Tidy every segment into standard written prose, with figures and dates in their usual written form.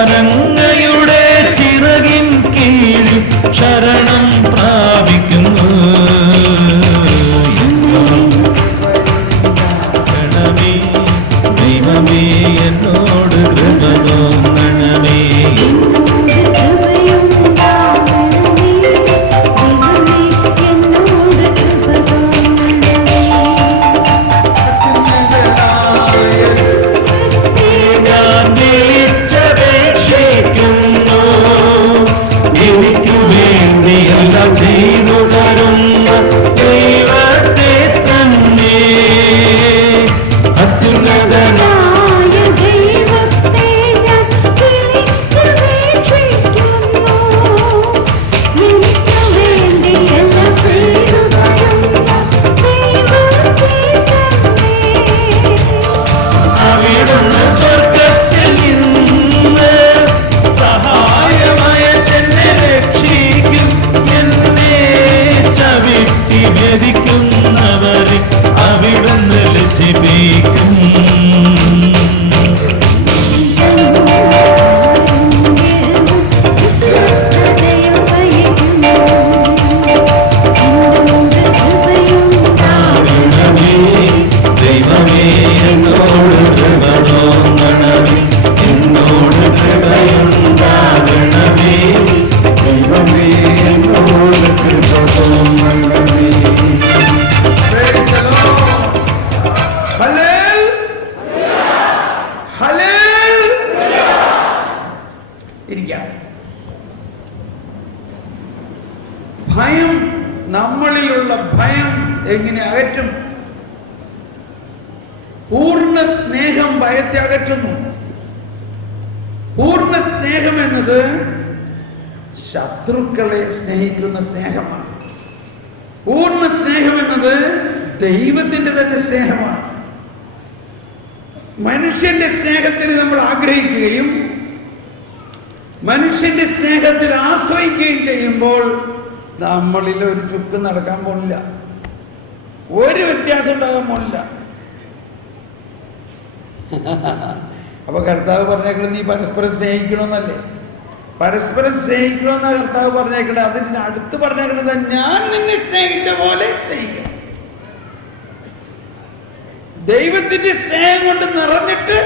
ഞാനങ്ങയുടെ ചിറകിൻ കീഴിൽ ശരണം പ്രാപിക്കുന്നു. ഗണമേ ദൈവമേ എന്നോട് കൃപ തോന്നണമേ. ഭയം, നമ്മളിലുള്ള ഭയം എങ്ങനെ അകറ്റും? പൂർണ്ണ സ്നേഹം ഭയത്തെ അകറ്റുന്നു. പൂർണ്ണ സ്നേഹം എന്നത് ശത്രുക്കളെ സ്നേഹിക്കുന്ന സ്നേഹമാണ്. പൂർണ്ണ സ്നേഹം എന്നത് ദൈവത്തിന്റെ തന്നെ സ്നേഹമാണ്. മനുഷ്യന്റെ സ്നേഹത്തിന് നമ്മൾ ആഗ്രഹിക്കുകയും മനുഷ്യന്റെ സ്നേഹത്തിൽ ആശ്രയിക്കുകയും ചെയ്യുമ്പോൾ നമ്മളിൽ ഒരു ചുക്ക് നടക്കാൻ പോണില്ല, ഒരു വ്യത്യാസം ഉണ്ടാകാൻ പോണില്ല. അപ്പൊ കർത്താവ് പറഞ്ഞേക്കണത് നീ പരസ്പരം സ്നേഹിക്കണമെന്നല്ലേ? പരസ്പരം സ്നേഹിക്കണമെന്നാ കർത്താവ് പറഞ്ഞേക്കണത്. അതിന് അടുത്ത് പറഞ്ഞേക്കണത് ഞാൻ നിന്നെ സ്നേഹിച്ച പോലെ സ്നേഹിക്കണം. ദൈവത്തിന്റെ സ്നേഹം കൊണ്ട് നിറഞ്ഞിട്ട്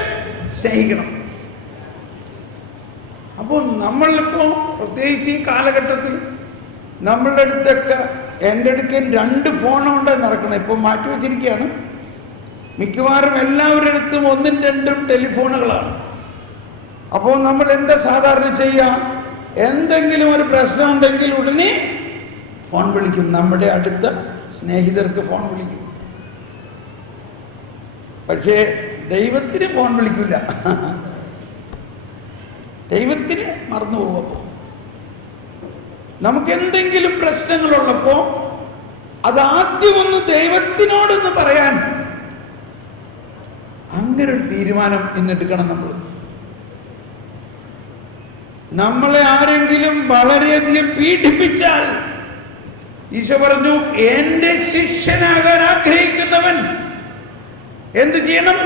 സ്നേഹിക്കണം. അപ്പോൾ നമ്മളിപ്പോ പ്രത്യേകിച്ച് ഈ കാലഘട്ടത്തിൽ നമ്മളുടെ അടുത്തൊക്കെ, എൻ്റെ അടുക്കൽ 2 ഫോണുണ്ട് നടക്കണം. ഇപ്പം മാറ്റി വെച്ചിരിക്കുകയാണ്. മിക്കവാറും എല്ലാവരുടെ അടുത്തും 1ഉം 2ഉം ടെലിഫോണുകളാണ്. അപ്പോൾ നമ്മൾ എന്താ സാധാരണ ചെയ്യുക? എന്തെങ്കിലും ഒരു പ്രശ്നം ഉണ്ടെങ്കിൽ ഉടനെ ഫോൺ വിളിക്കും. നമ്മുടെ അടുത്ത സ്നേഹിതർക്ക് ഫോൺ വിളിക്കും. പക്ഷേ ദൈവത്തിന് ഫോൺ വിളിക്കില്ല. ദൈവത്തിന് മറന്നു പോകും. അപ്പോൾ നമുക്ക് എന്തെങ്കിലും പ്രശ്നങ്ങളുള്ളപ്പോൾ അതാദ്യം ഒന്ന് ദൈവത്തിനോടൊന്ന് പറയാൻ അങ്ങനെ ഒരു തീരുമാനം ഇന്നെടുക്കണം. നമ്മളെ ആരെങ്കിലും വളരെയധികം പീഡിപ്പിച്ചാൽ ഈശോ പറഞ്ഞു, എന്റെ ശിഷ്യനാകാൻ ആഗ്രഹിക്കുന്നവൻ എന്ത് ചെയ്യണം?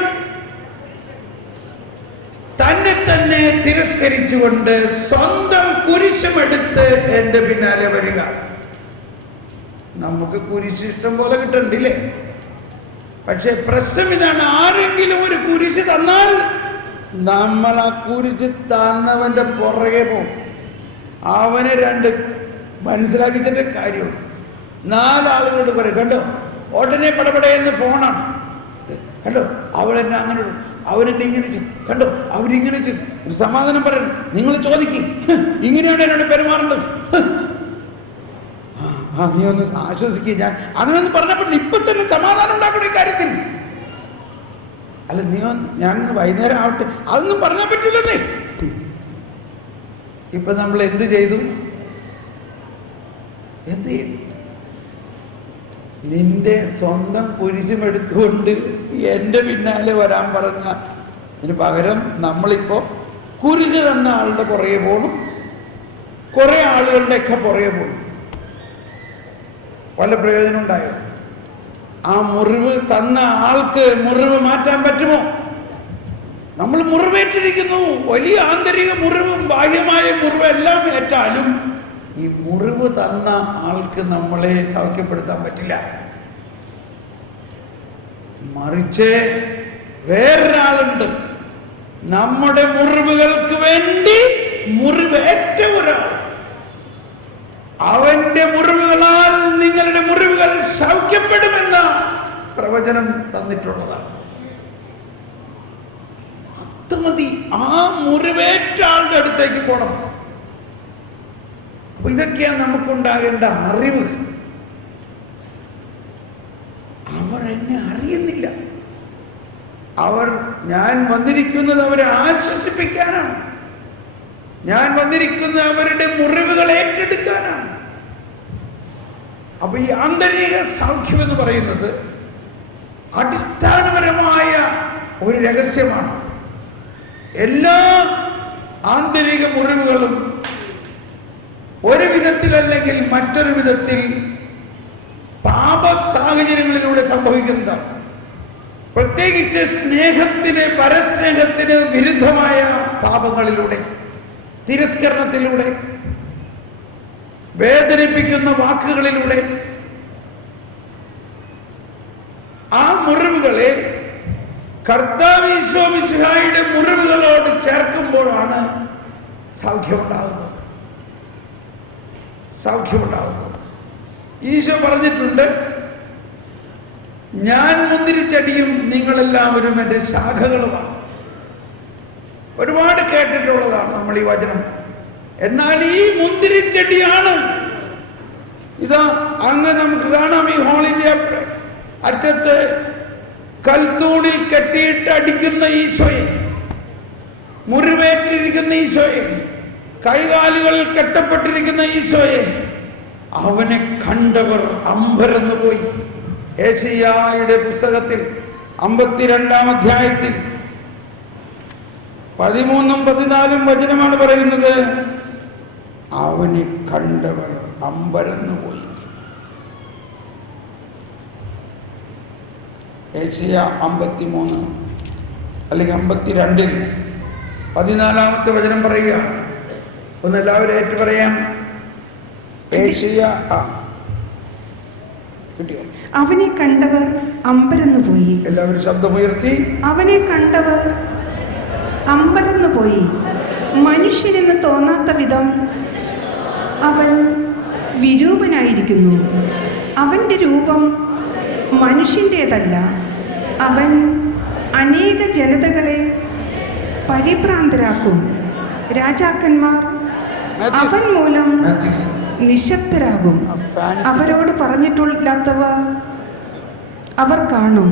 തന്നെ തന്നെ തിരസ്കരിച്ചുകൊണ്ട് സ്വന്തം കുരിശുമെടുത്ത് എൻ്റെ പിന്നാലെ വരിക. നമുക്ക് കുരിശ് ഇഷ്ടം പോലെ കിട്ടണ്ടില്ലേ? പക്ഷെ പ്രശ്നം ഇതാണ്, ആരെങ്കിലും ഒരു കുരിശ് തന്നാൽ നമ്മൾ ആ കുരിശ് തന്നവന്റെ പുറകെ പോകും. അവനെ 2 മനസ്സിലാക്കിച്ചിട്ട് കാര്യമുള്ളൂ. 4 ആളുകളോട് പറയും, കണ്ടോ ഉടനെ പടപടയെന്ന് ഫോണാണ്, കണ്ടോ അവരെന്നെ അങ്ങനെ, അവരെന്നെ ഇങ്ങനെ ചെയ്തു, കണ്ടോ അവരിങ്ങനെ ചെയ്തു. ഒരു സമാധാനം പറയണം. നിങ്ങൾ ചോദിക്കും, ഇങ്ങനെയാണ് എന്നോട് പെരുമാറേണ്ടത്. നീ ഒന്ന് ആശ്വസിക്കുക, ഞാൻ അങ്ങനെയൊന്നും പറഞ്ഞപ്പോൾ ഇപ്പൊ തന്നെ സമാധാനം ഉണ്ടാക്കണം ഈ കാര്യത്തിൽ. അല്ല ഞാൻ വൈകുന്നേരം ആവട്ടെ, അതൊന്നും പറഞ്ഞാൽ പറ്റില്ലെന്നേ. ഇപ്പൊ നമ്മൾ എന്ത് ചെയ്തു? നിന്റെ സ്വന്തം കുരിശും എടുത്തുകൊണ്ട് എൻ്റെ പിന്നാലെ വരാൻ പറഞ്ഞ ഇതിന് പകരം നമ്മളിപ്പോ കുരിശ് തന്ന ആളുടെ പുറകെ പോകണം, കുറെ ആളുകളുടെയൊക്കെ പുറകെ പോകണം. വല്ല പ്രയോജനം ഉണ്ടായോ? ആ മുറിവ് തന്ന ആൾക്ക് മുറിവ് മാറ്റാൻ പറ്റുമോ? നമ്മൾ മുറിവേറ്റിരിക്കുന്നു. വലിയ ആന്തരിക മുറിവും ബാഹ്യമായ മുറിവും എല്ലാം ഏറ്റാലും ഈ മുറിവ് തന്ന ആൾക്ക് നമ്മളെ സൗഖ്യപ്പെടുത്താൻ പറ്റില്ല. മറിച്ച് വേറൊരാളുണ്ട്, നമ്മുടെ മുറിവുകൾക്ക് വേണ്ടി മുറിവേറ്റ ഒരാൾ. അവന്റെ മുറിവുകളാൽ നിങ്ങളുടെ മുറിവുകൾ സൗഖ്യപ്പെടുമെന്ന പ്രവചനം തന്നിട്ടുള്ളതാണ്. മതി, ആ മുറിവേറ്റ ആളുടെ അടുത്തേക്ക് പോകണം. അപ്പൊ ഇതൊക്കെയാണ് നമുക്കുണ്ടാകേണ്ട അറിവ്. അവർ എന്നെ അറിയുന്നില്ല. ഞാൻ വന്നിരിക്കുന്നത് അവരെ ആശ്വസിപ്പിക്കാനാണ്. ഞാൻ വന്നിരിക്കുന്നത് അവരുടെ മുറിവുകൾ ഏറ്റെടുക്കാനാണ്. അപ്പൊ ഈ ആന്തരിക സൗഖ്യം എന്ന് പറയുന്നത് അടിസ്ഥാനപരമായ ഒരു രഹസ്യമാണ്. എല്ലാ ആന്തരിക മുറിവുകളും ഒരു വിധത്തിലല്ലെങ്കിൽ മറ്റൊരു വിധത്തിൽ പാപ സാഹചര്യങ്ങളിലൂടെ സംഭവിക്കുന്നതാണ്. പ്രത്യേകിച്ച് പരസ്നേഹത്തിന് വിരുദ്ധമായ പാപങ്ങളിലൂടെ, തിരസ്കരണത്തിലൂടെ, വേദനിപ്പിക്കുന്ന വാക്കുകളിലൂടെ ആ മുറിവുകളെ കർത്താവ് ഈശോ മിശിഹായുടെ മുറിവുകളോട് ചേർക്കുമ്പോഴാണ് സൗഖ്യമുണ്ടാകുന്നത്. ഈശോ പറഞ്ഞിട്ടുണ്ട്, ഞാൻ മുന്തിരിച്ചെടിയും നിങ്ങളെല്ലാവരും എൻ്റെ ശാഖകളുമാണ്. ഒരുപാട് കേട്ടിട്ടുള്ളതാണ് നമ്മൾ ഈ വചനം. എന്നാൽ ഈ മുന്തിരിച്ചെടിയാണ് ഇതാ അങ്ങ് നമുക്ക് കാണാം. ഈ ഹാളിന്റെ അറ്റത്ത് കൽത്തൂണിൽ കെട്ടിയിട്ട് അടിക്കുന്ന ഈശോയെ, മുറിവേറ്റിരിക്കുന്ന ഈശോയെ, കൈകാലുകൾ കെട്ടപ്പെട്ടിരിക്കുന്ന ഈശോയെ, അവനെ കണ്ടവർ അമ്പരന്നു പോയി. യെശയ്യായുടെ പുസ്തകത്തിൽ 52-ാം അധ്യായത്തിൽ 13-14 വചനമാണ് പറയുന്നത്, അവനെ കണ്ടവർ അമ്പരന്നു പോയി. യെശയ്യാ 53 അല്ലെങ്കിൽ 52-ൽ 14-ാമത്തെ വചനം പറയുക. ഒന്നെല്ലാവരും ഏറ്റു പറയാം. യെശയ്യാ കിട്ടിയോ? അവനെ കണ്ടവർ അമ്പരന്നുപോയി. എല്ലാവരും ശബ്ദമുയർത്തി. അവനെ കണ്ടവർ അമ്പരന്നുപോയി. മനുഷ്യനെന്ന് തോന്നാത്ത വിധം അവൻ വിരൂപനായിരിക്കുന്നു. അവൻ്റെ രൂപം മനുഷ്യൻ്റേതല്ല. അവൻ അനേക ജനതകളെ പരിഭ്രാന്തരാക്കും. രാജാക്കന്മാർ അവൻ മൂലം നിശബ്ദരാകും. അവരോട് പറഞ്ഞിട്ടില്ലാത്തവ അവർ കാണും,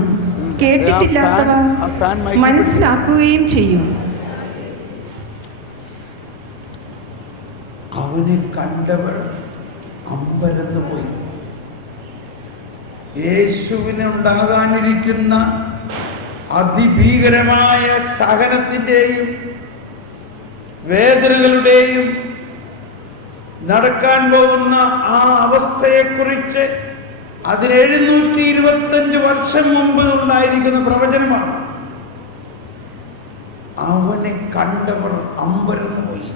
കേട്ടിട്ടില്ലാത്തവ മനസ്സിലാക്കുകയും ചെയ്യും. അവനെ കണ്ടവർ അമ്പരന്ന് പോയി. യേശുവിനുണ്ടാകാനിരിക്കുന്ന അതിഭീകരമായ സഹനത്തിൻ്റെയും വേദനകളുടെയും നടക്കാൻ പോകുന്ന ആ അവസ്ഥയെക്കുറിച്ച് 725 വർഷം മുമ്പ് ഉണ്ടായിരിക്കുന്ന പ്രവചനമാണ്. അവനെ കണ്ടവർ അമ്പരന്ന് പോയി.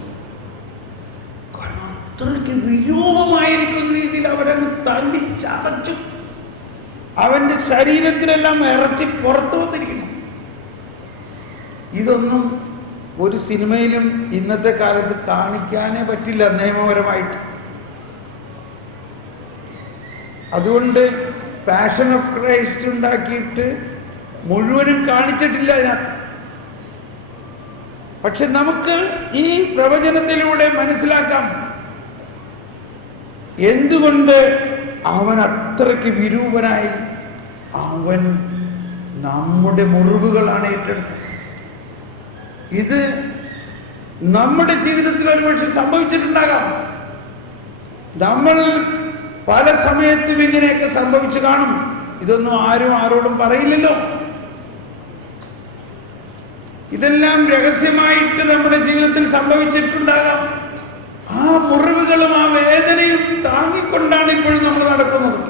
കാരണം അത്രയ്ക്ക് വിരൂപമായിരിക്കുന്ന രീതിയിൽ അവരങ്ങ് തല്ലിച്ചതച്ചു. അവന്റെ ശരീരത്തിലെല്ലാം ഇറച്ചി പുറത്തു വന്നിരിക്കുന്നു. ഇതൊന്നും ഒരു സിനിമയിലും ഇന്നത്തെ കാലത്ത് കാണിക്കാനേ പറ്റില്ല നിയമപരമായിട്ട്. അതുകൊണ്ട് പാഷൻ ഓഫ് ക്രൈസ്റ്റ് ഉണ്ടാക്കിയിട്ട് മുഴുവനും കാണിച്ചിട്ടില്ല അതിനകത്ത്. പക്ഷെ നമുക്ക് ഈ പ്രവചനത്തിലൂടെ മനസ്സിലാക്കാം എന്തുകൊണ്ട് അവൻ അത്രയ്ക്ക് വിരൂപനായി. അവൻ നമ്മുടെ മുറിവുകളാണ് ഏറ്റെടുത്തത്. ഇത് നമ്മുടെ ജീവിതത്തിൽ ഒരുപക്ഷെ സംഭവിച്ചിട്ടുണ്ടാകാം. നമ്മൾ പല സമയത്തും ഇങ്ങനെയൊക്കെ സംഭവിച്ചു കാണും. ഇതൊന്നും ആരോടും പറയില്ലല്ലോ. ഇതെല്ലാം രഹസ്യമായിട്ട് നമ്മുടെ ജീവിതത്തിൽ സംഭവിച്ചിട്ടുണ്ടാകാം. ആ മുറിവുകളും ആ വേദനയും താങ്ങിക്കൊണ്ടാണ് ഇപ്പോഴും നമ്മൾ നടക്കുന്നത്.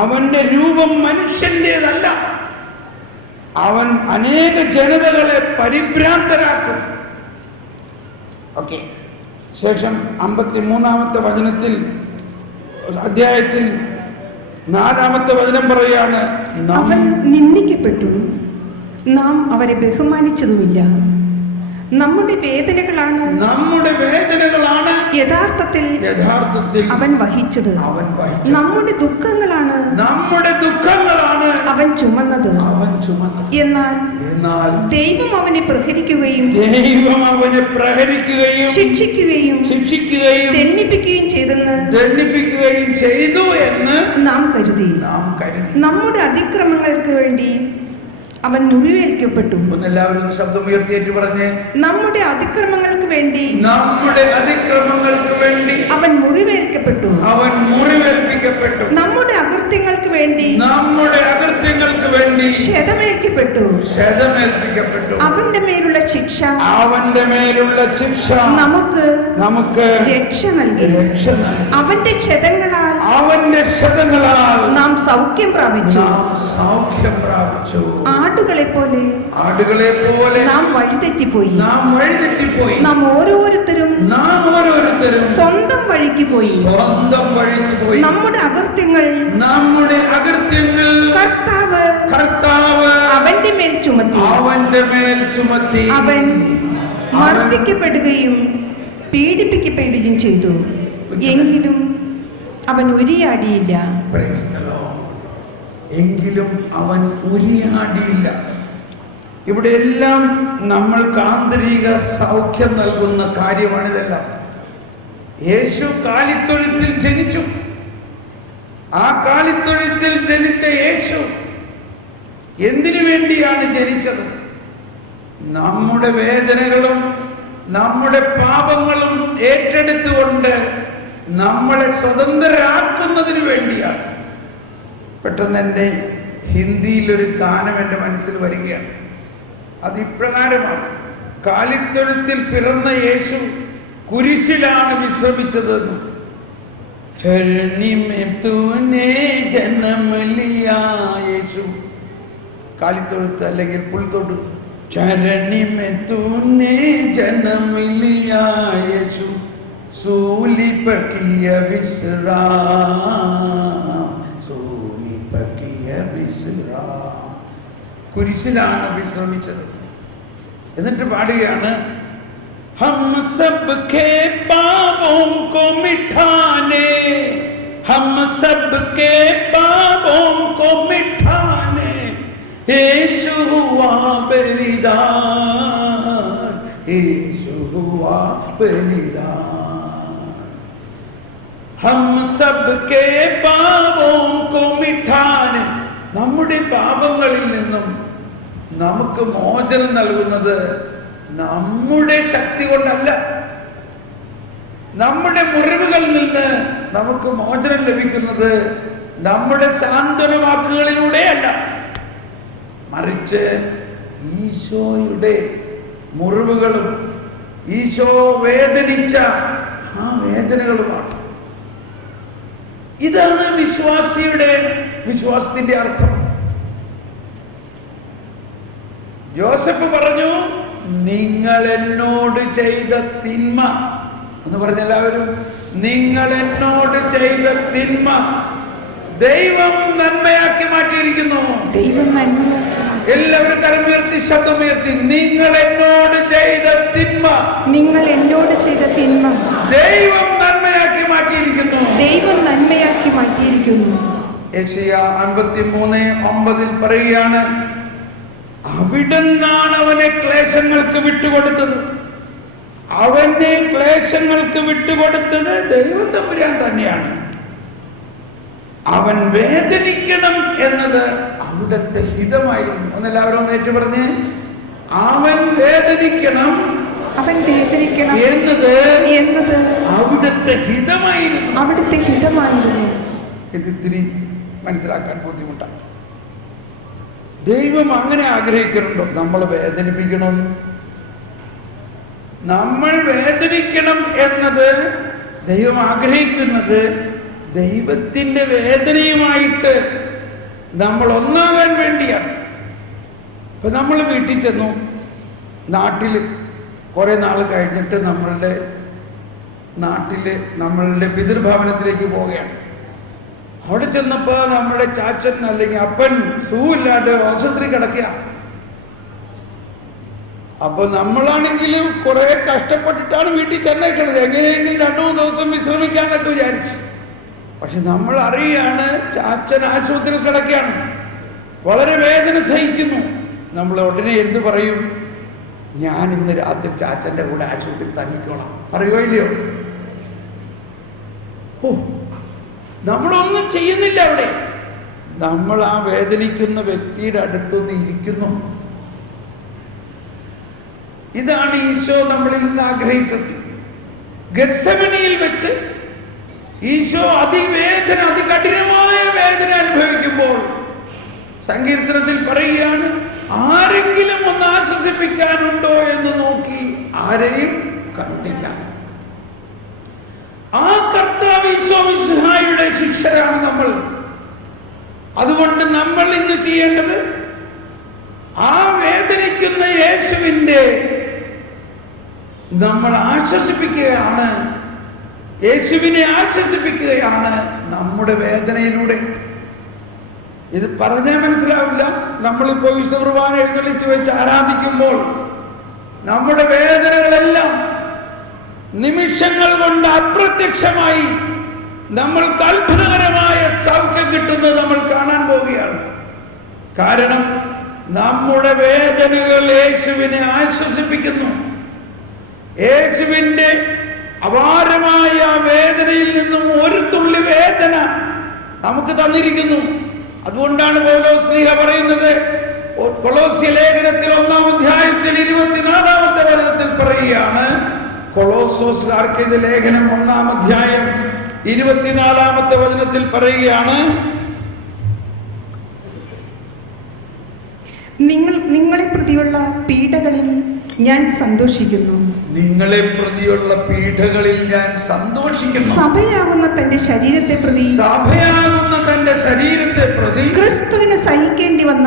അവന്റെ രൂപം മനുഷ്യൻ്റെതല്ല. അവൻ അനേക ജനതകളെ പരിഭ്രാന്തരാക്കും. ഓക്കെ. ശേഷം 53-ാമത്തെ വചനത്തിൽ അധ്യായത്തിൽ 4-ാമത്തെ വചനം പറയാണ്, അവൻ നിന്ദിക്കപ്പെട്ടു, നാം അവരെ ബഹുമാനിച്ചതുമില്ല. നമ്മുടെ വേദനകളാണ് യഥാർത്ഥത്തിൽ അവൻ വഹിച്ചത്. നമ്മുടെ ദുഃഖങ്ങളാണ് അവൻ ചുമന്നത്. എന്നാൽ ദൈവം അവനെ പ്രഹരിക്കുകയും ശിക്ഷിക്കുകയും ദണ്ഡിപ്പിക്കുകയും ചെയ്തു എന്ന് നാം കരുതി. നമ്മുടെ അതിക്രമങ്ങൾക്ക് വേണ്ടി അവൻ മുറിവേൽക്കപ്പെട്ടു. എല്ലാവരും ശബ്ദം ഉയർത്തിയേറ്റ് പറഞ്ഞേ, നമ്മുടെ അതിക്രമങ്ങൾക്ക് വേണ്ടി അവൻ മുറിവേൽക്കപ്പെട്ടു. നമ്മുടെ അകൃത്യങ്ങൾക്ക് വേണ്ടി ക്ഷതമേൽക്കപ്പെട്ടു. അവന്റെ മേലുള്ള ശിക്ഷ നമുക്ക് രക്ഷ നൽകി. അവന്റെ ക്ഷതങ്ങളാൽ നാം സൗഖ്യം പ്രാപിച്ചു. ആടുകളെ പോലെ നാം വഴിതെറ്റിപ്പോയി. നാം ഓരോരുത്തരും സ്വന്തം വഴിക്ക് പോയി. നമ്മുടെ അകൃത്യങ്ങൾ കർത്താവ് അവന്റെ മേൽ ചുമത്തി. അവൻ മർദ്ദിക്കപ്പെടുകയും പീഡിപ്പിക്കപ്പെടുകയും ചെയ്തു. എങ്കിലും അവൻ ഉരിയാടിയില്ല. ഇവിടെ എല്ലാം നമ്മൾക്ക് ആന്തരിക സൗഖ്യം നൽകുന്ന കാര്യമാണിതെല്ലാം. യേശു കാലിത്തൊഴുത്തിൽ ജനിച്ചു. ആ കാലിത്തൊഴുത്തിൽ ജനിച്ച യേശു എന്തിനു വേണ്ടിയാണ് ജനിച്ചത്? നമ്മുടെ വേദനകളും നമ്മുടെ പാപങ്ങളും ഏറ്റെടുത്തുകൊണ്ട് നമ്മളെ സ്വതന്ത്രരാക്കുന്നതിന് വേണ്ടിയാണ്. പെട്ടെന്ന് എൻ്റെ ഹിന്ദിയിലൊരു ഗാനം എൻ്റെ മനസ്സിൽ വരികയാണ്. അത് ഇപ്രകാരമാണ്: കാലിത്തൊഴുത്തിൽ പിറന്ന യേശു കുരിശിലാണ് വിശ്രമിച്ചതെന്ന്. ചരനി മേ തൂനെ ജന്മ ലിയാ യേശു. കാലിത്തൊഴുത്ത് അല്ലെങ്കിൽ പുൽത്തൊടു. ചരണി മേ തൂനെ ജന്മ ലിയാ യേശു, സൂലി पर किया विश्राम, സൂലി पर किया विश्राम. കുരിശിലാണ് വിശ്രമിച്ചത്. എന്നിട്ട് പാടുകയാണ്, हम सबके पापों को मिटाने, हम सबके पापों को मिटाने यीशु हुआ बलिदान, यीशु हुआ बलिदान. हम सबके पापों को मिटाने, നമ്മുടെ പാപങ്ങളിൽ നിന്നും നമുക്ക് മോചനം നൽകുന്നത് നമ്മുടെ ശക്തി കൊണ്ടല്ല. നമ്മുടെ മുറിവുകളിൽ നിന്ന് നമുക്ക് മോചനം ലഭിക്കുന്നത് നമ്മുടെ സാന്ത്വന വാക്കുകളിലൂടെയല്ല, മറിച്ച് ഈശോയുടെ മുറിവുകളും ഈശോ വേദനിച്ച ആ വേദനകളുമാണ്. ഇതാണ് വിശ്വാസത്തിന്റെ അർത്ഥം. ജോസഫ് പറഞ്ഞു, നിങ്ങൾ എന്നോട് ചെയ്ത തിന്മ എന്ന് പറഞ്ഞ എല്ലാവരും, നിങ്ങൾ എന്നോട് ചെയ്ത തിന്മ ദൈവം നന്മയാക്കി മാറ്റിയിരിക്കുന്നു. എല്ലാവരും കരമുയർത്തി ശബ്ദമുയർത്തി, നിങ്ങൾ എന്നോട് ചെയ്ത തിന്മ ദൈവം നന്മയാക്കി മാറ്റിയിരിക്കുന്നു. യെശയ്യാ 53:9 പറയുകയാണ്, അവിടുന്നാണ് അവനെ ക്ലേശങ്ങൾക്ക് വിട്ടുകൊടുത്തത്. അവനെ ക്ലേശങ്ങൾക്ക് വിട്ടുകൊടുത്തത് ദൈവം തമ്പുരാൻ തന്നെയാണ്. അവൻ വേദനിക്കണം എന്നത് അവിടുത്തെ ഹിതമായിരുന്നു. ഒന്നെല്ലാവരും ഒന്ന് ഏറ്റു പറഞ്ഞ്, അവൻ വേദനിക്കണം എന്നത് അവിടുത്തെ ഹിതമായിരുന്നു. ഇത് ഇത്തിരി മനസ്സിലാക്കാൻ ബുദ്ധിമുട്ടാണ്. ദൈവം അങ്ങനെ ആഗ്രഹിക്കുന്നുണ്ടോ നമ്മൾ വേദനിപ്പിക്കണം? നമ്മൾ വേദനിക്കണം എന്നത് ദൈവം ആഗ്രഹിക്കുന്നത് ദൈവത്തിൻ്റെ വേദനയുമായിട്ട് നമ്മൾ ഒന്നാകാൻ വേണ്ടിയാണ്. ഇപ്പം നമ്മൾ വീട്ടിൽ ചെന്നു, നാട്ടിൽ കുറേ നാൾ കഴിഞ്ഞിട്ട് നമ്മളുടെ നാട്ടിൽ നമ്മളുടെ പിതൃഭവനത്തിലേക്ക് പോവുകയാണ്. അവിടെ ചെന്നപ്പോൾ നമ്മുടെ ചാച്ചൻ അല്ലെങ്കിൽ അപ്പൻ സൂല്ലാണ്ട് ആശുപത്രി കിടക്കുക. അപ്പൊ നമ്മളാണെങ്കിലും കുറെ കഷ്ടപ്പെട്ടിട്ടാണ് വീട്ടിൽ ചെന്നേക്കണത്, എങ്ങനെയെങ്കിലും 2-3 ദിവസം വിശ്രമിക്കാന്നൊക്കെ വിചാരിച്ചു. പക്ഷെ നമ്മൾ അറിയാണ് ചാച്ചൻ ആശുപത്രിയിൽ കിടക്കുകയാണ്, വളരെ വേദന സഹിക്കുന്നു. നമ്മൾ ഉടനെ എന്ത് പറയും? ഞാൻ ഇന്ന് രാത്രി ചാച്ചന്റെ കൂടെ ആശുപത്രി തങ്ങിക്കോളാം പറയുമോ ഇല്ലയോ? ഓ, നമ്മളൊന്നും ചെയ്യുന്നില്ല അവിടെ. നമ്മൾ ആ വേദനിക്കുന്ന വ്യക്തിയുടെ അടുത്തുനിന്ന് ഇരിക്കുന്നു. ഇതാണ് ഈശോ നമ്മളിൽ നിന്ന് ആഗ്രഹിച്ചത്. ഗെത്സമനിയിൽ വെച്ച് ഈശോ അതികഠിനമായ വേദന അനുഭവിക്കുമ്പോൾ സങ്കീർത്തനത്തിൽ പറയുകയാണ്, ആരെങ്കിലും ഒന്ന് ആശ്വസിപ്പിക്കാനുണ്ടോ എന്ന് നോക്കി ആരെയും കണ്ടില്ല. ആ കർത്താവ് ഈശോ മിശിഹായുടെ ശിഷ്യരാണ് നമ്മൾ. അതുകൊണ്ട് നമ്മൾ ഇന്ന് ചെയ്യേണ്ടത് ആ വേദനിക്കുന്ന യേശുവിൻ്റെ നമ്മൾ ആശ്വസിപ്പിക്കുകയാണ്, യേശുവിനെ ആശ്വസിപ്പിക്കുകയാണ് നമ്മുടെ വേദനയിലൂടെ. ഇത് പറഞ്ഞാൽ മനസ്സിലാവില്ല. നമ്മളിപ്പോൾ വിശുദ്ധ കുർബാന എഴുന്നള്ളിച്ച് വെച്ച് ആരാധിക്കുമ്പോൾ നമ്മുടെ വേദനകളെല്ലാം നിമിഷങ്ങൾ കൊണ്ട് അപ്രത്യക്ഷമായി നമ്മൾക്ക് അത്ഭുതകരമായ സൗഖ്യം കിട്ടുന്നത് നമ്മൾ കാണാൻ പോവുകയാണ്. കാരണം നമ്മുടെ വേദനകൾ യേശുവിനെ ആശ്വസിപ്പിക്കുന്നു. യേശുവിൻ്റെ അപാരമായ വേദനയിൽ നിന്നും ഒരു തുള്ളി വേദന നമുക്ക് തന്നിരിക്കുന്നു. അതുകൊണ്ടാണ് പൗലോസ് ശ്ലീഹ പറയുന്നത്, കൊളോസ്യ ലേഖനത്തിൽ 1-ാം അധ്യായത്തിൽ 24-ാമത്തെ വചനത്തിൽ പറയുകയാണ്, കൊളോസോസുകാർക്ക് ഇത് ലേഖനം 1-ാം അധ്യായം 24-ാമത്തെ വചനത്തിൽ പറയുകയാണ്, നിങ്ങളെ പ്രതിയുള്ള പീഡകളിൽ ഞാൻ സന്തോഷിക്കുന്നു. നിങ്ങളെ പ്രതിയുള്ള പീഡകളിൽ ഞാൻ സന്തോഷിക്കുന്നു. സഭയാകുന്ന തന്റെ ശരീരത്തെ പ്രതി ക്രിസ്തുവിന് സഹിക്കേണ്ടി വന്ന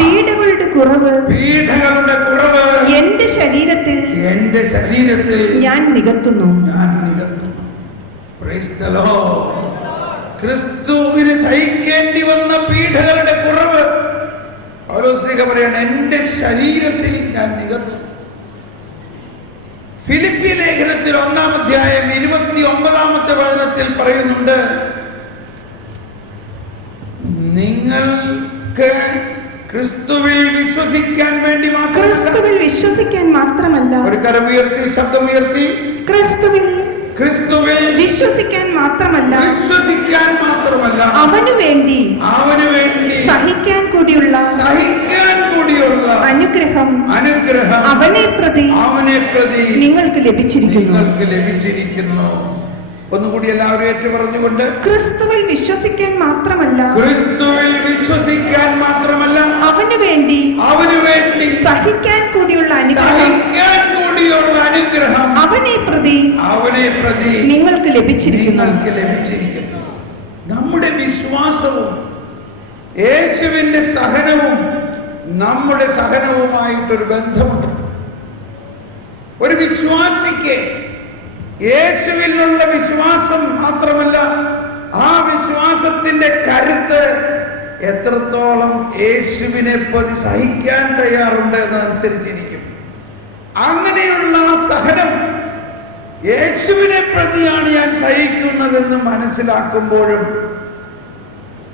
പീഡകളുടെ കുറവ് എന്റെ ശരീരത്തിൽ ഞാൻ നികത്തുന്നു. Praise the Lord. ക്രിസ്തുവിന് സഹിക്കേണ്ടി വന്ന പീഡകളുടെ കുറവ് പൗലോസ് പറയാണ്, എന്റെ ശരീരത്തിൽ ഞാൻ നികത്തുന്നു. ഫിലിപ്പി ലേഖനത്തിൽ 1-ാം അധ്യായം 29-ാമത്തെ വചനത്തിൽ പറയുന്നുണ്ട്, നിങ്ങൾക്ക് ക്രിസ്തുവിൽ വിശ്വസിക്കാൻ വേണ്ടി മാത്രമല്ല, ഒരു കരമുയർത്തി ശബ്ദമുയർത്തി, ക്രിസ്തുവിൽ വിശ്വസിക്കാൻ മാത്രമല്ല അവനു വേണ്ടി സഹിക്കാൻ കൂടിയുള്ള അനുഗ്രഹം അവനെ പ്രതി നിങ്ങൾക്ക് ലഭിച്ചിരിക്കുന്നു. ഒന്നുകൂടി എല്ലാവരും ഏറ്റു പറഞ്ഞുകൊണ്ട്, ക്രിസ്തുവിൽ വിശ്വസിക്കാൻ മാത്രമല്ല അവനു വേണ്ടി സഹിക്കാൻ കൂടിയുള്ള അനുഗ്രഹം അവനെ പ്രതി നിങ്ങൾക്ക് ലഭിച്ചിരിക്കുന്നു. നമ്മുടെ വിശ്വാസവും യേശുവിന്റെ സഹനവും നമ്മുടെ സഹനവുമായിട്ടൊരു ബന്ധമുണ്ട്. ഒരു വിശ്വാസിക്ക് യേശുവിലുള്ള വിശ്വാസം മാത്രമല്ല, ആ വിശ്വാസത്തിന്റെ കരുത്ത് എത്രത്തോളം യേശുവിനെ പ്രതി സഹിക്കാൻ തയ്യാറുണ്ട് എന്നതനുസരിച്ചിരിക്കും. അങ്ങനെയുള്ള സഹനം യേശുവിനെ പ്രതിയാണ് ഞാൻ സഹിക്കുന്നതെന്ന് മനസ്സിലാക്കുമ്പോഴും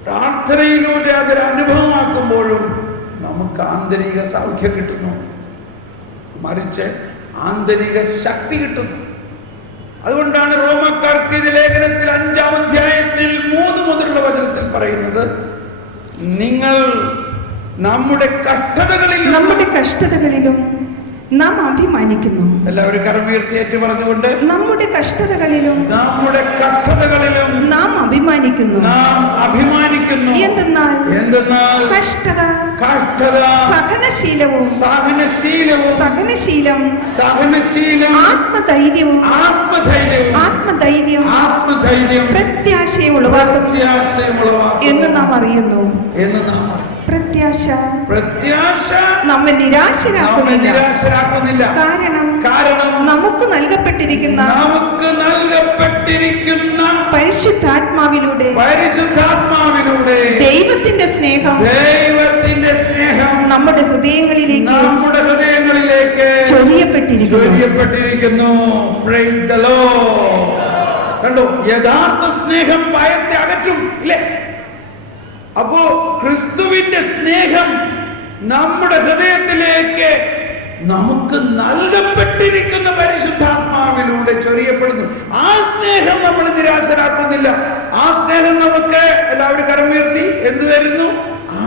പ്രാർത്ഥനയിലൂടെ അതൊരു അനുഭവമാക്കുമ്പോഴും നമുക്ക് ആന്തരിക സൗഖ്യം കിട്ടുന്നു, മറിച്ച് ആന്തരിക ശക്തി കിട്ടുന്നു. അതുകൊണ്ടാണ് റോമക്കാർക്ക് ഇത് ലേഖനത്തിൽ 5-ാം അധ്യായത്തിൽ 3 മുതലുള്ള വചനത്തിൽ പറയുന്നത്, നിങ്ങൾ നമ്മുടെ കഷ്ടതകളിലും നാം അഭിമാനിക്കുന്നു. എല്ലാവരും കരമുയർത്തിയേറ്റ് പറഞ്ഞുകൊണ്ട്, നമ്മുടെ കഷ്ടതകളിലും നാം അഭിമാനിക്കുന്നു. എന്തെന്നാൽ കഷ്ടത സഹനശീലം ആത്മധൈര്യവും പ്രത്യാശയും ഉളവാക്കുന്നു എന്ന് നാം അറിയുന്നു. പ്രത്യാശ നമ്മെ നിരാശരാക്കുന്നില്ല. കാരണം നമുക്ക് നൽകപ്പെട്ടിരിക്കുന്ന പരിശുദ്ധാത്മാവിലൂടെ ദൈവത്തിന്റെ സ്നേഹം നമ്മുടെ ഹൃദയങ്ങളിലേക്ക് ചൊരിയപ്പെട്ടിരിക്കുന്നു. Praise the Lord. കണ്ടോ, യഥാർത്ഥ സ്നേഹം ഭയത്തെ അകറ്റും, ഇല്ലേ? അപ്പോ ക്രിസ്തുവിന്റെ സ്നേഹം നമ്മുടെ ഹൃദയത്തിലേക്ക് നമുക്ക് നൽകപ്പെട്ടിരിക്കുന്ന പരിശുദ്ധാത്മാവിലൂടെ ചൊരിയപ്പെടുന്നു. ആ സ്നേഹം നമ്മൾ നിരാശരാക്കുന്നില്ല. ആ സ്നേഹം നമുക്ക്, എല്ലാവരും കരമുയർത്തി, എന്ത് തരുന്നു?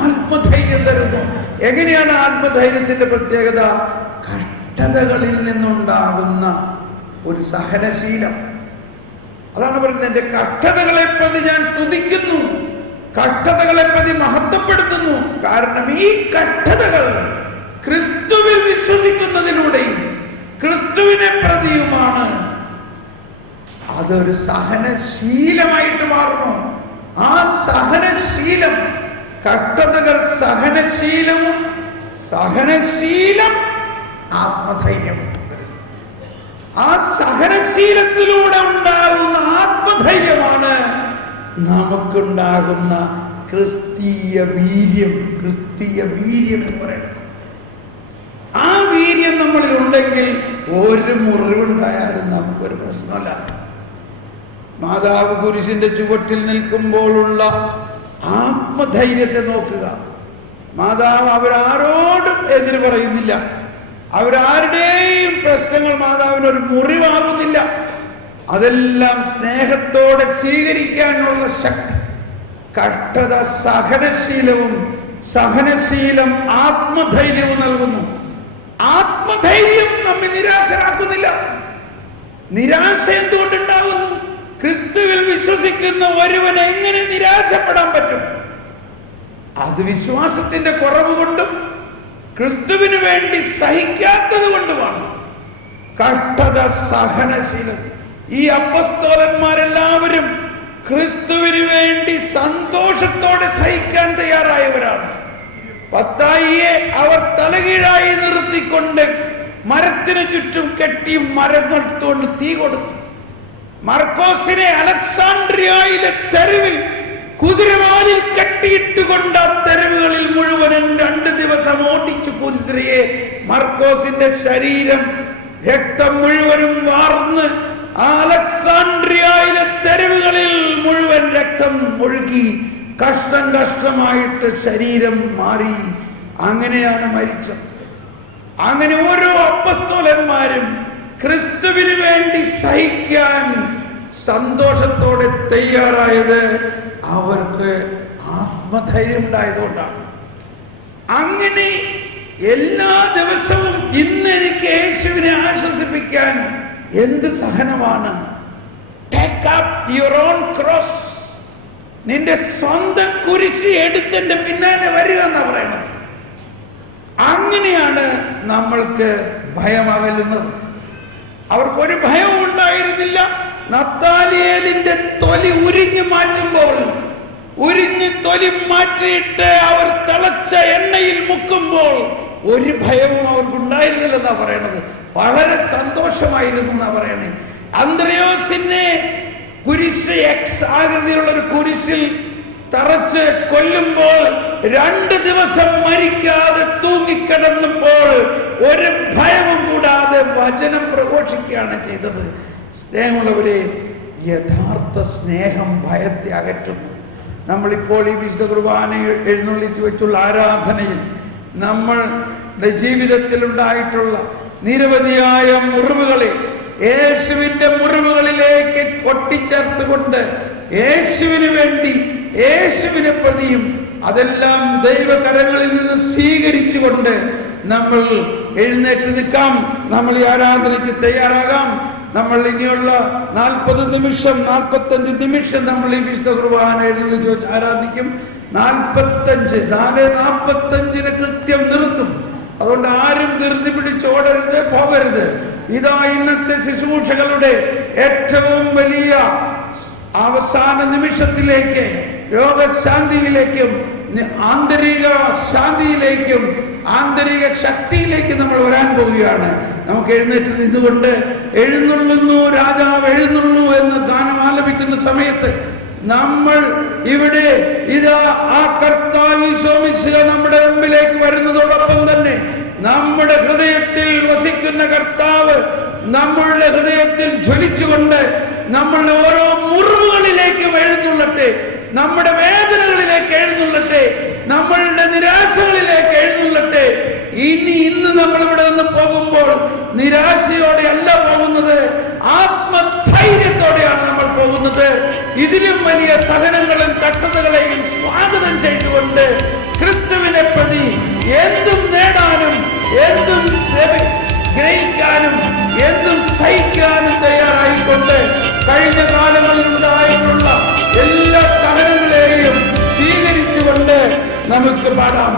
ആത്മധൈര്യം തരുന്നു. എങ്ങനെയാണ് ആത്മധൈര്യത്തിന്റെ പ്രത്യേകത? കഷ്ടതകളിൽ നിന്നുണ്ടാകുന്ന ഒരു സഹനശീലം. അതാണ് പറയുന്നത്, എന്റെ കഷ്ടതകളെ പ്രതി ഞാൻ സ്തുതിക്കുന്നു, കഷ്ടതകളെ പ്രതി മഹത്വപ്പെടുത്തുന്നു. കാരണം ഈ കഷ്ടതകൾ ക്രിസ്തുവിൽ വിശ്വസിക്കുന്നതിലൂടെയും ക്രിസ്തുവിനെ പ്രതിയുമാണ്. അതൊരു സഹനശീലമായിട്ട് മാറണം. ആ സഹനശീലം, കഷ്ടതകൾ സഹനശീലവും, സഹനശീലം ആത്മധൈര്യവും. ആ സഹനശീലത്തിലൂടെ ഉണ്ടാകുന്ന ആത്മധൈര്യമാണ് നമുക്കുണ്ടാകുന്ന ക്രിസ്തീയ വീര്യം. ക്രിസ്തീയ വീര്യം എന്ന് പറയുന്നത്, ആ വീര്യം നമ്മളിൽ ഉണ്ടെങ്കിൽ ഒരു മുറിവുണ്ടായാലും നമുക്കൊരു പ്രശ്നമല്ല. മാതാവ് കുരിശിന്റെ ചുവട്ടിൽ നിൽക്കുമ്പോഴുള്ള ആത്മധൈര്യത്തെ നോക്കുക. മാതാവ് അവരാരോടും എതിര് പറയുന്നില്ല, അവരാരുടെയും പ്രശ്നങ്ങൾ മാതാവിനൊരു മുറിവാകുന്നില്ല. അതെല്ലാം സ്നേഹത്തോടെ സ്വീകരിക്കാനുള്ള ശക്തി, കഷ്ടത സഹനശീലവും, സഹനശീലം ആത്മധൈര്യവും നൽകുന്നു. ആത്മധൈര്യം നമ്മെ നിരാശരാക്കുന്നില്ല. നിരാശ എന്തുകൊണ്ടുണ്ടാകുന്നു? ക്രിസ്തുവിൽ വിശ്വസിക്കുന്ന ഒരുവന് എങ്ങനെ നിരാശപ്പെടാൻ പറ്റും? അത് വിശ്വാസത്തിന്റെ കുറവ് കൊണ്ടും ക്രിസ്തുവിന് വേണ്ടി സഹിക്കാത്തത് കൊണ്ടുമാണ്. കഷ്ടത സഹനശീലം. ഈ അപ്പസ്തോലന്മാരെല്ലാവരും ക്രിസ്തുവിന് വേണ്ടി സന്തോഷത്തോടെ സഹിക്കാൻ തയ്യാറായവരാണ്. പത്തായിയെ അവർ തലകീഴായി നിർത്തിക്കൊണ്ട് മരത്തിന് ചുറ്റും കെട്ടി മരങ്ങൾ കൊണ്ട് തീ കൊടുത്തു. മർക്കോസിനെ അലക്സാണ്ട്രിയയിലെ തെരുവിൽ കുതിരവാലിൽ കെട്ടിയിട്ടുകൊണ്ട് ആ തെരുവുകളിൽ മുഴുവനും 2 ദിവസം ഓടിച്ചു. കുതിരയെ, മർക്കോസിന്റെ ശരീരം രക്തം മുഴുവനും വാർന്ന് അലക്സാണ്ട്രിയയിലെ തെരുവുകളിൽ മുഴുവൻ രക്തം ഒഴുകി, കഷ്ണം കഷ്ണമായിട്ട് ശരീരം മാറി. അങ്ങനെയാണ് മരിച്ചത്. അങ്ങനെ ഓരോ അപ്പസ്തോലന്മാരും ക്രിസ്തുവിന് വേണ്ടി സഹിക്കാൻ സന്തോഷത്തോടെ തയ്യാറായത് അവർക്ക് ആത്മധൈര്യം ഉണ്ടായതുകൊണ്ടാണ്. അങ്ങനെ എല്ലാ ദിവസവും ഇന്ന് എനിക്ക് യേശുവിനെ ആശ്വസിപ്പിക്കാൻ എന്ത് സഹനമാണ്. Take up your own cross. നിന്റെ സ്വന്തം കുരിശ് എടുത്തിന്റെ പിന്നാലെ വരിക എന്നാ പറയുന്നത്. അങ്ങനെയാണ് നമ്മൾക്ക് ഭയം അകലുന്നത്. അവർക്കൊരു ഭയവും ഉണ്ടായിരുന്നില്ല. നത്താലിയേലിന്റെ തൊലി ഉരിഞ്ഞു മാറ്റുമ്പോൾ, ഉരിഞ്ഞ് തൊലി മാറ്റിയിട്ട് അവർ തിളച്ച എണ്ണയിൽ മുക്കുമ്പോൾ ഒരു ഭയവും അവർക്കുണ്ടായിരുന്നില്ലെന്നാ പറയണത്. വളരെ സന്തോഷമായിരുന്നു എന്നാ പറയണേ. അന്ത്രയോസിനെ കുരിശ് എക്സ് ആകൃതിയിലുള്ള ഒരു കുരിശിൽ തറച്ച് കൊല്ലുമ്പോൾ 2 ദിവസം മരിക്കാതെ തൂങ്ങിക്കിടന്നപ്പോൾ ഒരു ഭയവും കൂടാതെ വചനം പ്രഘോഷിക്കുകയാണ് ചെയ്തത്. സ്നേഹമുള്ളവരെ, യഥാർത്ഥ സ്നേഹം ഭയത്തെ അകറ്റുന്നു. നമ്മളിപ്പോൾ ഈ വിശുദ്ധ കുർബാന എഴുന്നള്ളിച്ചു വെച്ചുള്ള ആരാധനയിൽ നമ്മളുടെ ജീവിതത്തിൽ ഉണ്ടായിട്ടുള്ള നിരവധിയായ മുറിവുകളെ യേശുവിന്റെ മുറിവുകളിലേക്ക് ഒട്ടിച്ചേർത്തുകൊണ്ട് യേശുവിന് വേണ്ടി, യേശുവിനെ പ്രതിയും അതെല്ലാം ദൈവകരങ്ങളിൽ നിന്ന് സ്വീകരിച്ചുകൊണ്ട് നമ്മൾ എഴുന്നേറ്റ് നിൽക്കാം. നമ്മൾ ഈ ആരാധനയ്ക്ക് തയ്യാറാകാം. നമ്മൾ ഇനിയുള്ള 40 നിമിഷം 45 നിമിഷം നമ്മൾ ഈ വിശുദ്ധ കുർബാന എഴുന്നള്ളിച്ച് വെച്ച് ആരാധിക്കും. 4:45 കൃത്യം നിർത്തും. അതുകൊണ്ട് ആരും ധൃതി പിടിച്ചോടരുത്, പോകരുത്. ഇതാ ഇന്നത്തെ ശുശ്രൂഷകളുടെ ഏറ്റവും വലിയ അവസാന നിമിഷത്തിലേക്ക്, രോഗശാന്തിയിലേക്കും ആന്തരിക ശാന്തിയിലേക്കും ആന്തരിക ശക്തിയിലേക്കും നമ്മൾ വരാൻ പോവുകയാണ്. നമുക്ക് എഴുന്നേറ്റ് നിന്നുകൊണ്ട് എഴുന്നള്ളുന്നു രാജാവ് എഴുന്നള്ളൂ എന്ന് ഗാനം ആലപിക്കുന്ന സമയത്ത് നമ്മൾ ഇവിടെ ഇതാ ആ കർത്താവ് ഈശോ മിശിഹ നമ്മുടെ മുമ്പിലേക്ക് വരുന്നതോടൊപ്പം തന്നെ നമ്മുടെ ഹൃദയത്തിൽ വസിക്കുന്ന കർത്താവ് നമ്മളുടെ ഹൃദയത്തിൽ ജ്വലിച്ചുകൊണ്ട് നമ്മളുടെ ഓരോ മുറിവുകളിലേക്കും എഴുന്നള്ളട്ടെ, നമ്മുടെ വേദനകളിലേക്ക് എഴുന്നള്ളട്ടെ, നമ്മളുടെ നിരാശകളിലേക്ക് എഴുന്നള്ളട്ടെ. ഇന്ന് നമ്മൾ ഇവിടെ നിന്ന് പോകുമ്പോൾ നിരാശയോടെ അല്ല പോകുന്നത്, ആത്മധൈര്യത്തോടെയാണ് നമ്മൾ പോകുന്നത്. ഇതിലും വലിയ സഹനങ്ങളും കഷ്ടതകളെയും സ്വാഗതം ചെയ്തുകൊണ്ട് ക്രിസ്തുവിനെ പ്രതി എന്തും നേടാനും എന്തും ഗ്രഹിക്കാനും എന്തും സഹിക്കാനും തയ്യാറായിക്കൊണ്ട് കഴിഞ്ഞ കാലങ്ങളിൽ ഉണ്ടായിട്ടുള്ള എല്ലാ സഹനങ്ങളെയും സ്വീകരിച്ചുകൊണ്ട് നമുക്ക് പാടാം.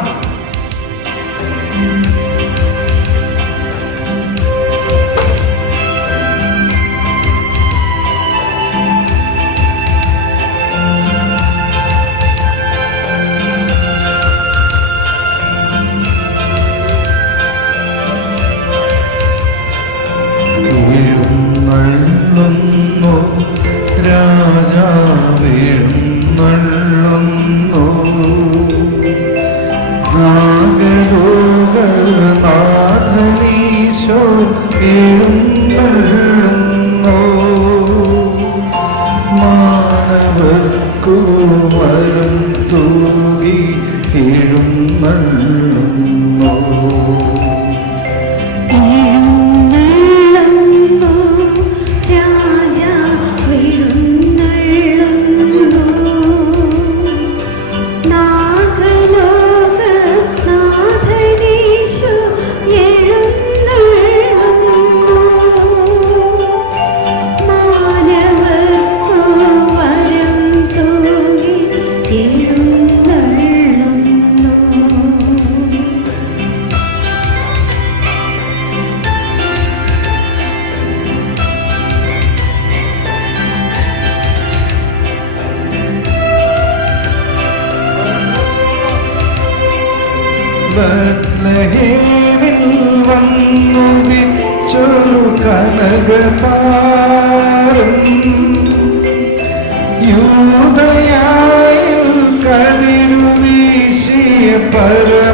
എഴുന്നള്ളുന്നു രാജാവെഴുന്നള്ളുന്നു, നാഗലോകനാഥനീശോ എഴുന്നള്ളുന്നു, മാനവർക്കു വരം തൂകി എഴുന്നള്ളുന്നു. ബത്ലഹേമിൽ വന്നുദിച്ചൊരു കനകതാരം, യൂദയായിൽ കതിരുവീശിയ പരമദീപം,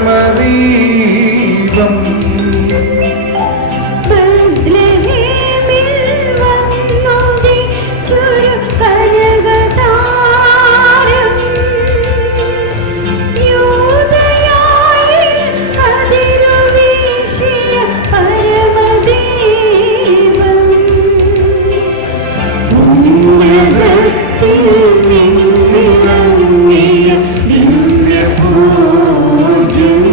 ദിവ്യഭോജ്യം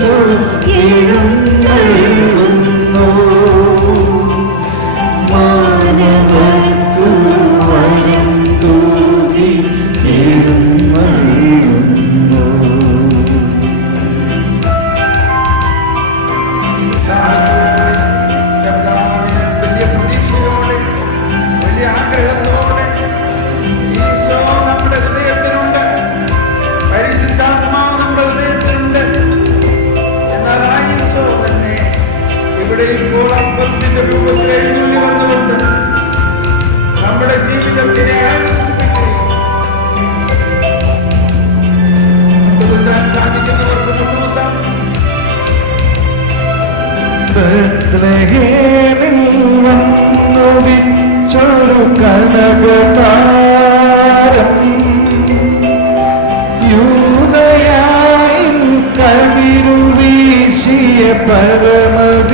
ഈശോ എഴുന്നള്ളുന്നു. മാനവർക്കു വരം തൂകി എഴുന്നള്ളുന്നു. വലിയ പ്രതീക്ഷയോടെ, വലിയ ആഗ്രഹത്തോടെ ഈശോ നമ്മുടെ ഹൃദയത്തിലുണ്ട്. പരിശുദ്ധാത്മാവ് നമ്മുടെ ഹൃദയത്തിലുണ്ട്. എന്നാൽ ആ ഈശോ തന്നെ ഇവിടെ ഇപ്പോൾ അപ്പത്തിന്റെ രൂപത്തിൽ എഴുന്നള്ളി വന്നുകൊണ്ട് നമ്മുടെ ജീവിതത്തിനെ ആശ്വസിപ്പിക്കുകയും മുട്ടുകുത്താൻ സാധിക്കുന്നവർക്ക് മുട്ടുകുത്താം. ബത്ലഹേമിൽ വന്നുദിച്ചൊരു കനകതാരം, യൂദയായിൽ കതിരു വീശിയ പരമദീപം.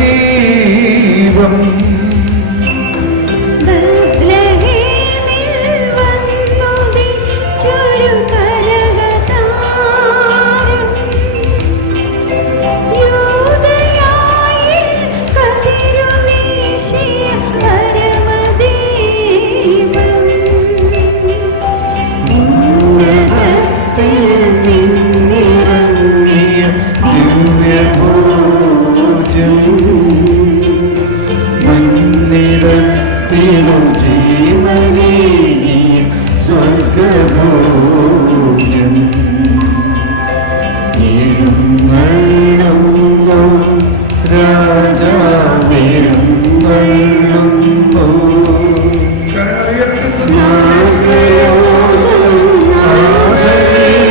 മന്നിടത്തിനു ജീവനേകിയ സ്വർഗഭോജ്യം എഴുന്നള്ളുന്നു. രാജാവെഴുന്നള്ളുന്നു.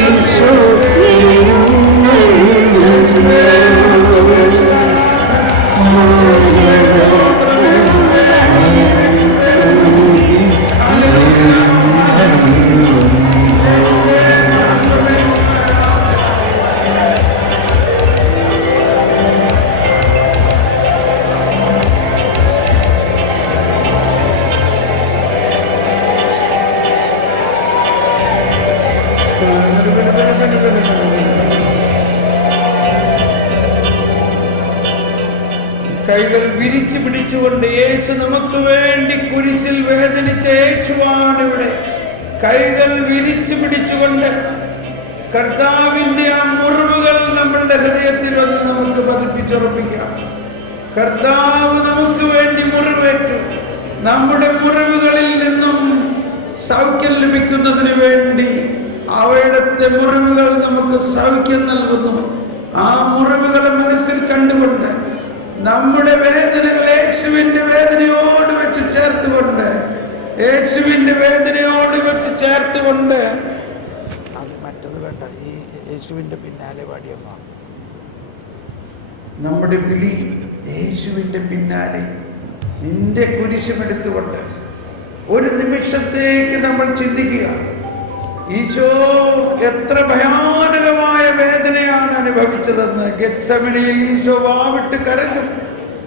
ഈശോ കൈകൾ വിരിച്ചു പിടിച്ചുകൊണ്ട് യേശു നമുക്ക് വേണ്ടി കുരിശിൽ വേദനിച്ച യേശുവാണ് ഇവിടെ. കൈകൾ വിരിച്ചു പിടിച്ചുകൊണ്ട് കർത്താവിൻ്റെ ആ മുറിവുകൾ നമ്മളുടെ ഹൃദയത്തിൽ ഒന്ന് നമുക്ക് പതിപ്പിച്ചുറപ്പിക്കാം. കർത്താവ് നമുക്ക് വേണ്ടി മുറിവേറ്റു. നമ്മുടെ മുറിവുകളിൽ നിന്നും സൗഖ്യം ലഭിക്കുന്നതിന് വേണ്ടി അവിടുത്തെ മുറിവുകൾ നമുക്ക് സൗഖ്യം നൽകുന്നു. ആ മുറിവുകളെ മനസ്സിൽ കണ്ടുകൊണ്ട് നമ്മുടെ വേദനകൾ യേശുവിന്റെ വേദനയോട് വെച്ച് ചേർത്തുകൊണ്ട്, യേശുവിന്റെ വേദനയോട് വെച്ച് ചേർത്തുകൊണ്ട്, അത് മറ്റത് വേണ്ട, ഈ യേശുവിന്റെ പിന്നാലെ പാടിയമ്മ. നമ്മുടെ വിളി യേശുവിന്റെ പിന്നാലെ നിന്റെ കുരിശുമെടുത്തുകൊണ്ട് ഒരു നിമിഷത്തേക്ക് നമ്മൾ ചിന്തിക്കുക. ഈശോ എത്ര ഭയാനകമായ വേദനയാണ് അനുഭവിച്ചതെന്ന്. ഗെത്സമനിയിൽ ഈശോ വാവിട്ട് കരഞ്ഞു,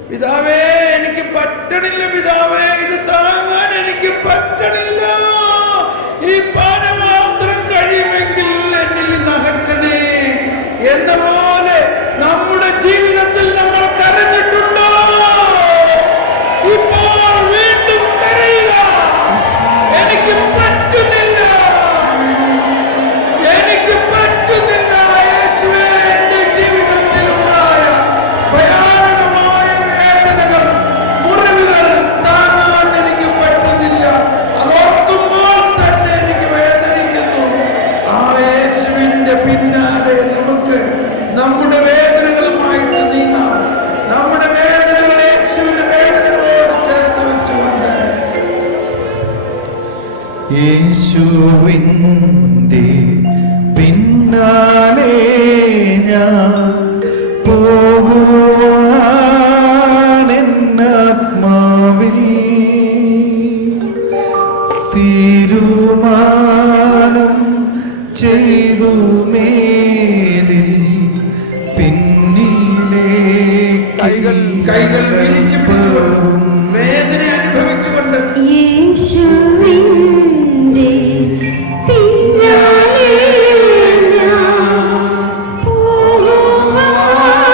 പിതാവേ എനിക്ക് പറ്റണില്ല, പിതാവേ ഇത് താങ്ങാൻ എനിക്ക് പറ്റണില്ല, ഈ പാനമാത്രം കഴിയുമെങ്കിൽ എന്നിൽ നിന്ന് അകറ്റണേ എന്ന പോലെ നമ്മുടെ ജീവിതത്തിൽ നമ്മൾ കരഞ്ഞിട്ടുണ്ടോ? ഇപ്പോൾ വീണ്ടും കരയുക. എനിക്ക് പറ്റുന്നില്ല, എനിക്ക് പറ്റുന്നില്ല. യേശുവേ, എന്റെ ജീവിതത്തിലുണ്ടായ ഭയാനകമായ വേദനകൾ, മുറിവുകൾ താങ്ങാൻ എനിക്ക് പറ്റുന്നില്ല. അതോർക്കുമ്പോൾ തന്നെ എനിക്ക് വേദനിക്കുന്നു. ആ യേശുവിന്റെ പിന്നാലെ നമുക്ക് നമ്മുടെ വേദനകളുമായിട്ട് നീങ്ങാം. നമ്മുടെ വേദനകൾ യേശുവിന്റെ വേദനകളോട് ചേർത്ത് വെച്ചുകൊണ്ട് യേശുവിൻ്റെ പിന്നാലെ ഞാൻ പോകുവാൻ എന്നാത്മാവിൽ തീരുമാനം ചെയ്തു. മേലിൽ പിന്നിലെ കൈകൾ വിരിച്ചു പിടിച്ചുകൊണ്ട് വേദന അനുഭവിച്ചുകൊണ്ട് യേശുവിന്റെ പിന്നാലെ ഞാൻ പോകുവാൻ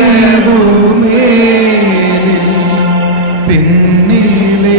ചെയ്തു മേലിൽ പിന്നിലേ